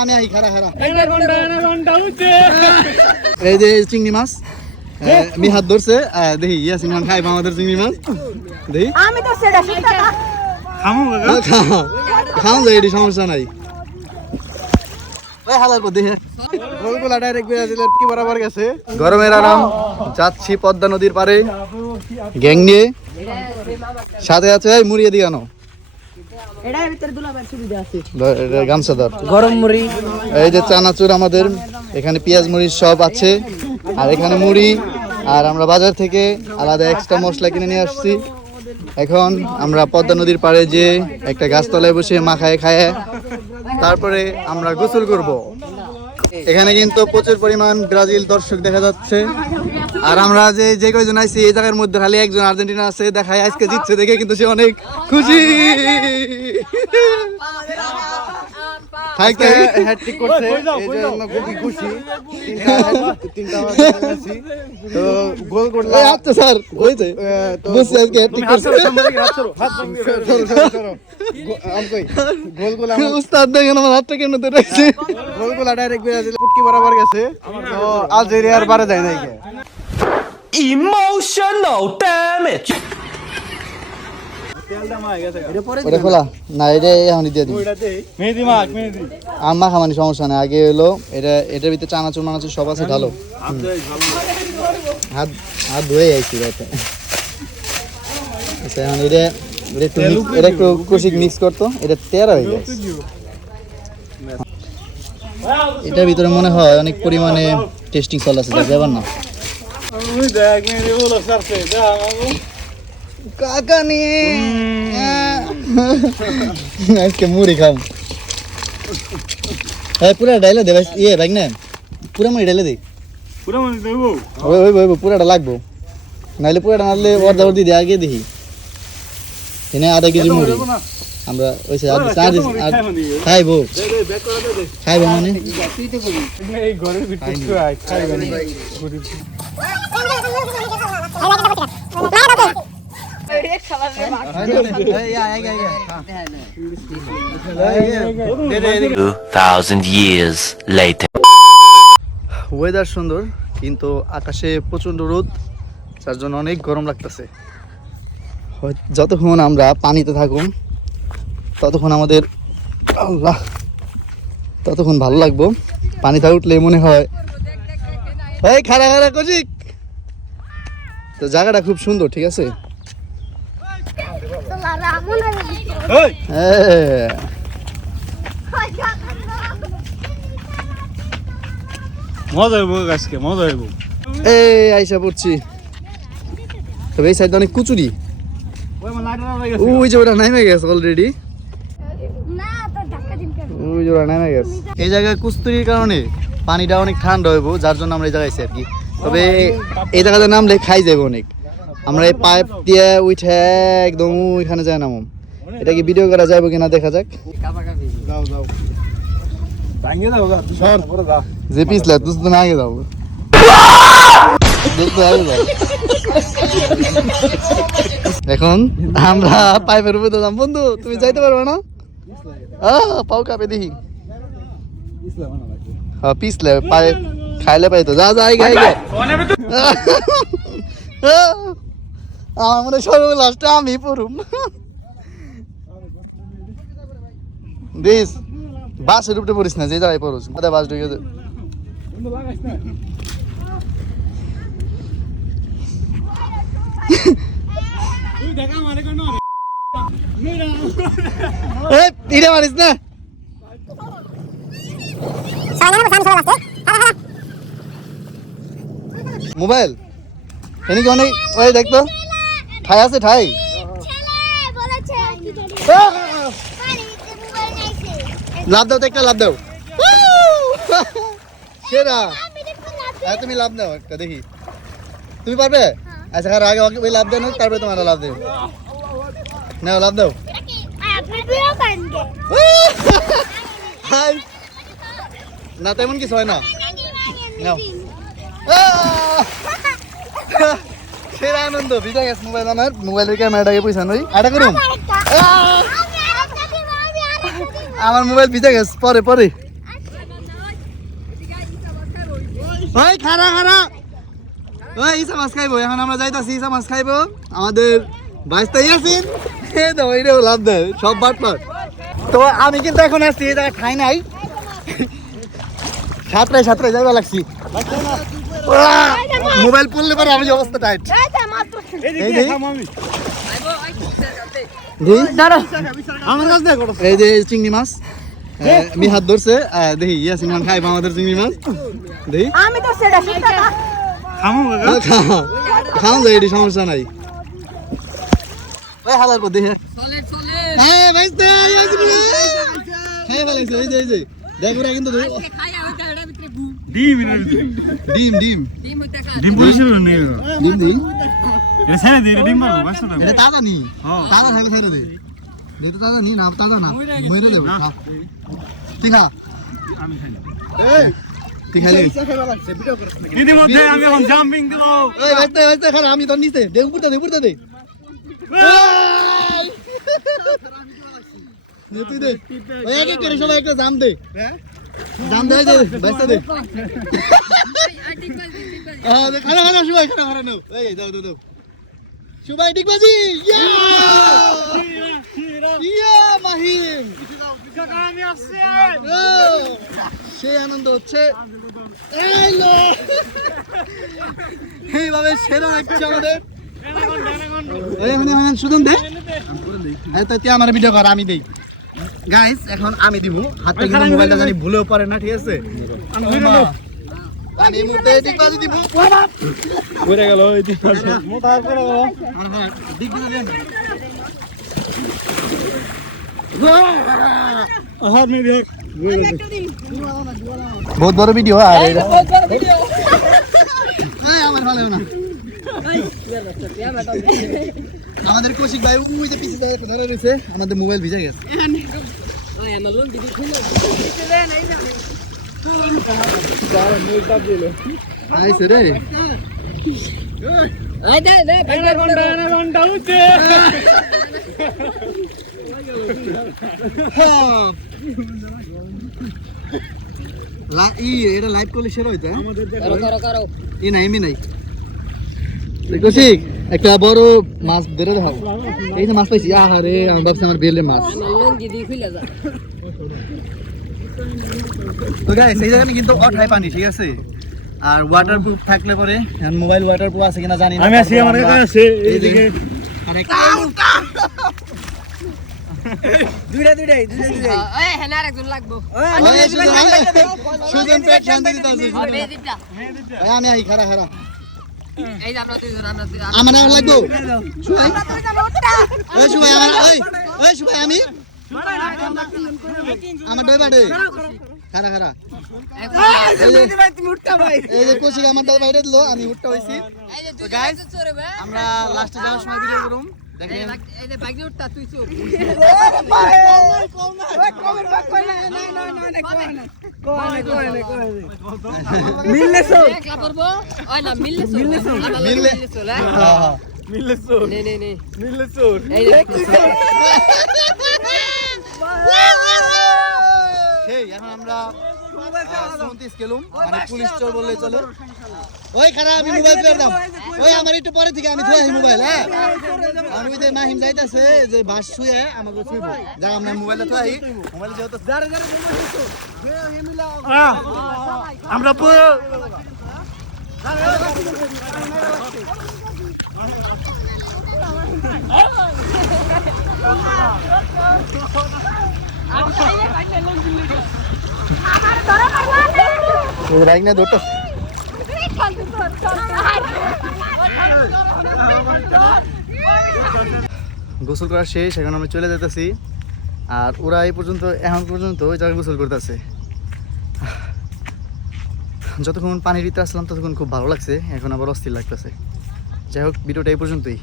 আমি আই খারা এই যে চিংড়ি মাছ আমি হাত ধরছে দেখি ইয়াসিন খান খাইব আমাদের চিংড়ি মাছ দেখি আমি তো সেটা খাও যাই এটি সমস্যা নাই হালার পর দেখে গোলগোলা ডাইরেক্ট ব্রাজিলের কি বরাবর গেছে গরমের আরাম যাচ্ছি পদ্মা নদীর পারে গ্যাং নিয়ে সাথে আছে মুড়িয়ে দিয়ানো গামছাদার গরম মুড়ি এই যে চানাচুর আমাদের এখানে পেঁয়াজ মরিচ সব আছে আর এখানে মুড়ি আর আমরা বাজার থেকে আলাদা এক্সট্রা মশলা কিনে নিয়ে আসছি এখন আমরা পদ্মা নদীর পাড়ে যে একটা গাছতলায় বসে মাখায় খায় তারপরে আমরা গোসল করব। এখানে কিন্তু প্রচুর পরিমাণ ব্রাজিল দর্শক দেখা যাচ্ছে আর আমরা যে কয়জন আছি এই জায়গার মধ্যে খালি একজন আর্জেন্টিনা আছে দেখায় আজকে জিতছে দেখে কিন্তু সে অনেক খুশি থাকতে হ্যাটট্রিক করছে এই জন্য খুবই খুশি তো গোল করলো আচ্ছা স্যার হইছে বুঝছি আজকে হ্যাটট্রিক করছে গোল উস্তাদ দেখেন আমার হাতটা কেন ধরে রাখছে গোলগুলা ডাইরেক্ট ব্রাজিল পুটকি বরাবর গেছে তো আলজেরিয়ার বারে যায় নাই Emotional damage. ওটা খোলা না এটা এখন দিয়ে দিই আম মাখা মানে সমস্যা নেই আগে হলো এটার ভিতরে চানাচুর মানাচুর সব আছে ঢালো হাত ধুয়ে আইছি রাতে আচ্ছা এখন এটা একটু কুচিক মিক্স করতো এটা তেরা হয়ে গেছে এটার ভিতরে মনে হয় অনেক পরিমাণে টেস্টিং সল্ট আছে যাবার না কাকা নিয়ে আজকে মুড়ি খাম পুরা ডাইলে দে ভাই ইয়ে ভাই না পুরা মুড়ি ডাইলে দে পুরাটা লাগবো নাইলে পুরাটা নাহলে অর্ধা অর্ধি দিয়ে আগে দেখি এনে আধা কেজি মুড়ি আমরা ওই খাইবো খাইবো মানে ওয়েদার সুন্দর কিন্তু আকাশে প্রচন্ড রোদ যার জন্য অনেক গরম লাগতেছে যতক্ষণ আমরা পানিতে থাকুন ততক্ষণ আমাদের আল্লাহ ততক্ষণ ভালো লাগবো পানিতে উঠলে মনে হয় এই খাড়া খাড়া কচিক তো জায়গাটা খুব সুন্দর ঠিক আছে মজা হইব আজকে মজা হইব এই আইসা পড়ছি তবে এই সাইডে অনেক কুচুরি ওই যে ওটা নামে গেছে অলরেডি ওই যে ওটা নামে গেছে এই জায়গায় কুস্তুরির কারণে পানিটা অনেক ঠান্ডা হইব যার জন্য আমরা এই জায়গায় আছি আর কি তবে এই জায়গাতে নামলে খাই যাবে অনেক আমরা এই পাইপ দিয়ে উঠে একদম ওইখানে যায় নাম এটা কি ভিডিও করা যাবে কিনা দেখা যাক যে পিছলে তুমি আগে যাও এখন আমরা পাইপের উপরে যাম বন্ধু তুমি যাইতে পারবে না পাও কাপে দেখি পিছলে পায়ে খাইলে পাইতো যা যা আগে আগে আমার মনে সর্বলাস্টে আমি পড়ুম দিস বাসের উপরে পড়িস না যে যাই পড়ুস বাস ঢুকে মারিস না মোবাইল এনে কি অনেক ওই দেখতো ঠাই আছে ঠাই লাভ দাও তো একটা লাভ দাও সেরা তুমি লাভ দাও একটা দেখি তুমি পারবে আচ্ছা খারাপ আগে ওই লাভ দেন তারপরে তোমার লাভ দেবে না লাভ দাও না তেমন কিছু হয় না সেরা আনন্দ ভিজা গেছে মোবাইল আমার মোবাইলের ক্যামেরাটাকে পয়সা নই আটা করুন আমার মোবাইল ভিজা গেছে পরে পরে ওই খারা খারা ওই ইসা মাছ খাইবো এখন আমরা যাইতাছি ইসা মাছ খাইবো আমাদের বাইশটাই আছেন ওইটাও লাভ দেয় সব বাটপার তো আমি কিন্তু এখন আসছি এই জায়গায় খাই নাই সাতটায় যাইবা লাগছি মোবাইল পড়লে পরে আমি অবস্থা টাইট এই যে চিংড়ি মাছ মি হাত ধরছে দেখি ইয়াসিন খান খাইবো আমাদের চিংড়ি মাছ দেখি খাওয়া যায় এটি সমস্যা নাই ওই হালার পর দেখে হ্যাঁ ভাইস্তে খাই ফেলাইছে এই যে দেখ ওরা কিন্তু ডিম বলেছিল নেই ডিম এটা ছেড়ে দে ডিম মারবো বাসো না এটা তাজা নি তাজা খাইলে ছেড়ে দে এটা তাজা নি না তাজা না মরে দেব খা তুই খা আমি খাই এই তুই খাইলে দিদি মধ্যে আমি এখন জাম্পিং দিব এই ভাইতে খারা আমি তো নিতে দে উপরটা দে তুই দে ওই আগে করে সবাই একটা জাম দে হ্যাঁ জাম দে বাইসা দে খানা সবাই খানা নাও এই দাও সবাই ডিগবাজি ইয়া মাহিম আমি আসছে সেই আনন্দ হচ্ছে এইভাবে সেরা হচ্ছে আমাদের সুজন দে আমার ভিডিও কর আমি দেই গাইস এখন আমি দিব হাতে কিন্তু মোবাইলটা জানি ভুলেও পারে না ঠিক আছে আমি মুতে ডিগবাজি দিব পড়ে গেল এই ডিগবাজি মোটা করে গেল হ্যাঁ ডিগবাজি দেন হাত মে দেখ बहुत बड़ा वीडियो आ रहा है बहुत बड़ा वीडियो আমার ভালো না আমাদের কৌশিক ভাই ওই যে পিছে দাঁড়িয়ে ধরে রয়েছে আমাদের মোবাইল ভিজে গেছে ওই আমার লোন দিদি খুলে দিতে দেন এই না যাও মোবাইল চাপ দিলো আইছে রে আই দে ঘন্টা উঠে এটা লাইভ করলে শেয়ার হইতো করো ই নাই আমি নাই কৌশিক একটা বড় মাছ ধরে দেখাও এই যে মাছ পাইছি আরে আমি ভাবছি আমার বেলে মাছ তো গাইস এই জায়গায় কিন্তু অঠাই পানি ঠিক আছে আর ওয়াটারপ্রুফ থাকলে পরে মোবাইল ওয়াটারপ্রুফ আছে কিনা জানি না আমি আছি আমার কাছে আছে এইদিকে আরে দুইটাই ওই হেনার একজন লাগবো ওই সুজন পেট শান্তি দিতাছে আমি আই খারা এই যে আমরা দুইজন আমার নাম লাগবো সুই ওই সুই ওই সুই আমি আমার দুই বাড়ি খারা এই যে কোচিং আমার দাদা বাইরে দিলো আমি উঠতে হইছি তো গাইস আমরা লাস্টে যাওয়ার সময় ভিডিও করুম দেখেন এই যে বাইকে উঠতা তুই চুপ মিললে সো একলা করবো ওই না মিললে সো হ্যাঁ মিললে সো নে মিললে সো এই সেই এখন আমরা 37 কিলো মানে পুলিশ চোর বললে চলে ওই খারাপ আমি মোবাইল পেয়ে দাম ওই আমার একটু পরে থেকে আমি থুই মোবাইল হ্যাঁ আমি ওই যে মাহিম যাইতাছে যে বাস শুয়ে আমাকে ছুইব যা আমরা মোবাইলটা থুই মোবাইল যেহেতু আমরা বাইক না দুটো গোসল করা শেষ এখন আমরা চলে যেতেছি আর ওরা এই পর্যন্ত এখন পর্যন্ত ওই জায়গায় গোসল করতেছে যতক্ষণ পানির ভিতরে আসলাম ততক্ষণ খুব ভালো লাগছে এখন আবার অস্থির লাগতেছে যাই হোক ভিডিওটা এই পর্যন্তই